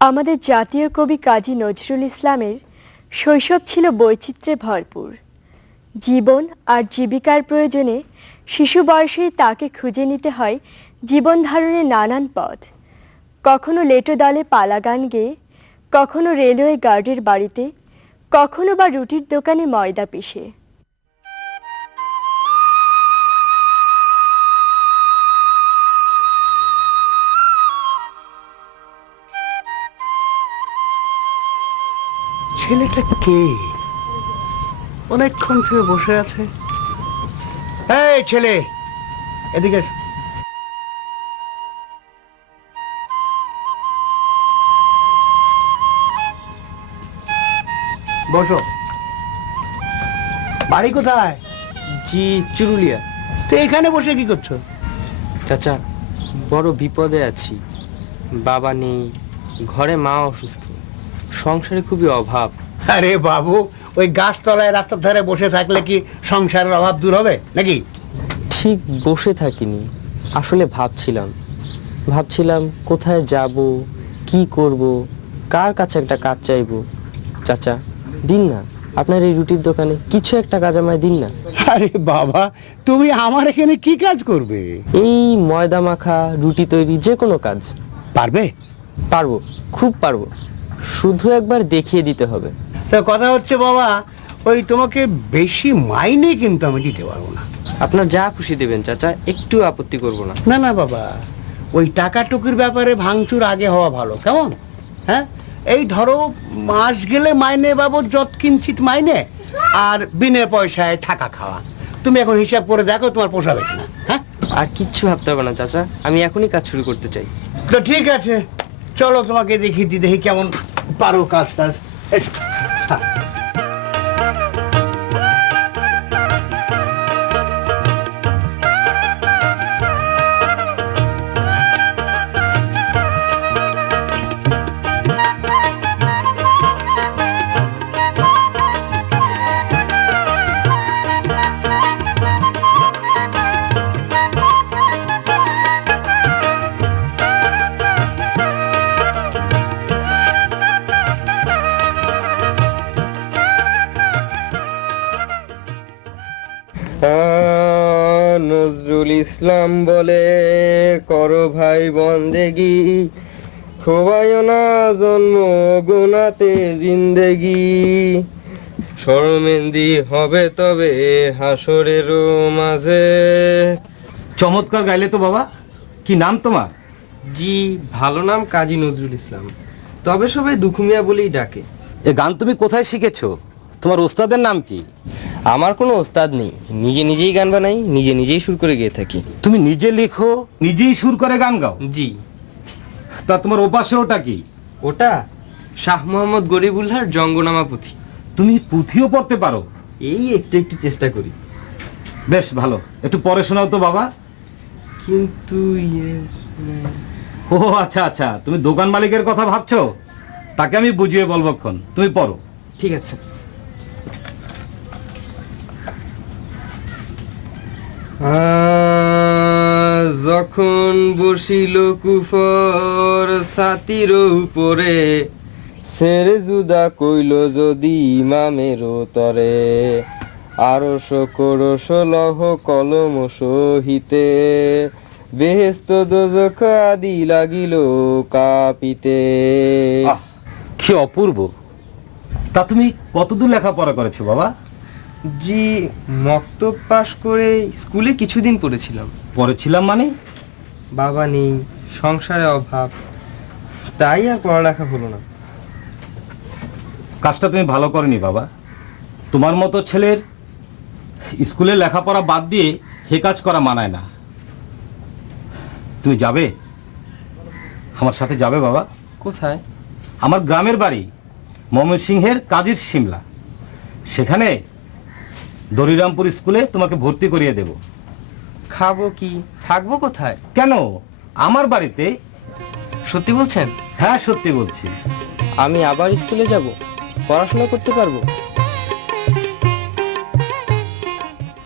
আমাদের জাতীয় কবি কাজী নজরুল ইসলামের শৈশব ছিল বৈচিত্র্যে ভরপুর। জীবন আর জীবিকার প্রয়োজনে শিশু বয়সেই তাকে খুঁজে নিতে হয় জীবন ধারণের নানান পথ। কখনো লেটো দলে পালা গান গেয়ে, কখনো রেলওয়ে গার্ডের বাড়িতে, কখনো বা রুটির দোকানে ময়দা পিষে। ছেলেটা কে? অনেকক্ষণ থেকে বসে আছে। এই ছেলে, এদিকে এসো। বসো। বাড়ি কোথায়? জি, চুরুলিয়া। তো এখানে বসে কি করছো? চাচা, বড় বিপদে আছি। বাবা নেই, ঘরে মা অসুস্থ, সংসারে খুবই অভাব। আরে বাবু, ওই গাছতলায় রাস্তার ধারে বসে থাকলে কি সংসারের অভাব দূর হবে নাকি? ঠিক বসে থাকিনি, আসলে ভাবছিলাম কোথায় যাব, কি করব, কার কাছে একটা কাজ চাইবো। চাচা, দিন না, আপনার এই রুটির দোকানে কিছু একটা কাজ আমায় দিন না। আরে বাবা, তুমি আমার এখানে কি কাজ করবে? এই ময়দা মাখা, রুটি তৈরি, যে কোনো কাজ। পারবে? পারবো, খুব পারবো, শুধু একবার দেখিয়ে দিতে হবে। তা কথা হচ্ছে বাবা, ওই তোমাকে বেশি মাইনে কিন্তু আমি দিতে পারবো না। আপনার যা খুশি দেবেন চাচা, একটু আপত্তি করব না। না না বাবা, ওই টাকাটুকুর ব্যাপারে ভাঙচুর আগে হওয়া ভালো, কেমন? হ্যাঁ, এই ধরো মাস গেলে মাইনে বাবদ যৎকিঞ্চিত মাইনে, আর বিনে পয়সায় থাকা খাওয়া। তুমি এখন হিসাব করে দেখো তোমার পোষাবে কিনা। হ্যাঁ, আর কিচ্ছু ভাবতে হবে না চাচা, আমি এখনই কাজ শুরু করতে চাই। তো ঠিক আছে, চলো তোমাকে দেখিয়ে দিই, দেখি কেমন পারো কাজ টাজ। এসো। হ্যাঁ। নজরুল ইসলাম বলে করো ভাই বন্দেগি, খোবাইও না জন্ম গুনাতে জিন্দেগি, শর্মেন্দি হবে তবে হাসরের মাঝে। চমৎকার গাইলে তো বাবা। কি নাম তোমার? জি, ভালো নাম কাজী নজরুল ইসলাম, তবে সবাই দুখুমিয়া বলেই ডাকে। এ গান তুমি কোথায় শিখেছো? তোমার ওস্তাদের নাম কি? আমার কোনো ওস্তাদ নেই, নিজেই গান বানাই, নিজেই সুর করে গেয়ে থাকি। তুমি নিজে লেখো, নিজেই সুর করে গান গাও? জি। তা তোমার ওপাশে ওটা কি? ওটা শাহ মোহাম্মদ গরিবুল্লাহর জঙ্গনামা পুঁথি। তুমি পুঁথিও পড়তে পারো? এই একটু চেষ্টা করি। বেশ ভালো, একটু পড়ে শোনাও তো বাবা। কিন্তু ও আচ্ছা আচ্ছা, তুমি দোকান মালিকের কথা ভাবছো? তাকে আমি বুঝিয়ে বলবক্ষণ, তুমি পড়ো। ঠিক আছে। যখন বসিল কুফর ছাতির উপরে, সেরে জুদা কইল যদি ইমামের তরে, আরশ করশ লহ কলম সহিতে, বেহেস্ত দোজখ আদি লাগিল কাঁপিতে। কি অপূর্ব! তা তুমি কতদূর লেখাপড়া করেছো বাবা? জি, মক্তব পাশ করে স্কুলে কিছুদিন পড়েছিলাম মানে? বাবা নেই, সংসারে অভাব, তাই আর পড়ালেখা হলো না। কাজটা তুমি ভালো করনি বাবা। তোমার মতো ছেলের স্কুলে লেখাপড়া বাদ দিয়ে হে কাজ করা মানায় না। তুমি যাবে, আমার সাথে যাবে বাবা? কোথায়? আমার গ্রামের বাড়ি ময়মনসিংহের কাজীর সিমলা, সেখানে দরিরামপুর স্কুলে তোমাকে ভর্তি করিয়ে দেব। খাবো কি, থাকবো কোথায়? কেন, আমার বাড়িতে। সত্যি বলছেন? হ্যাঁ সত্যি বলছি। আমি আবার স্কুলে যাব, পড়াশোনা করতে পারবো?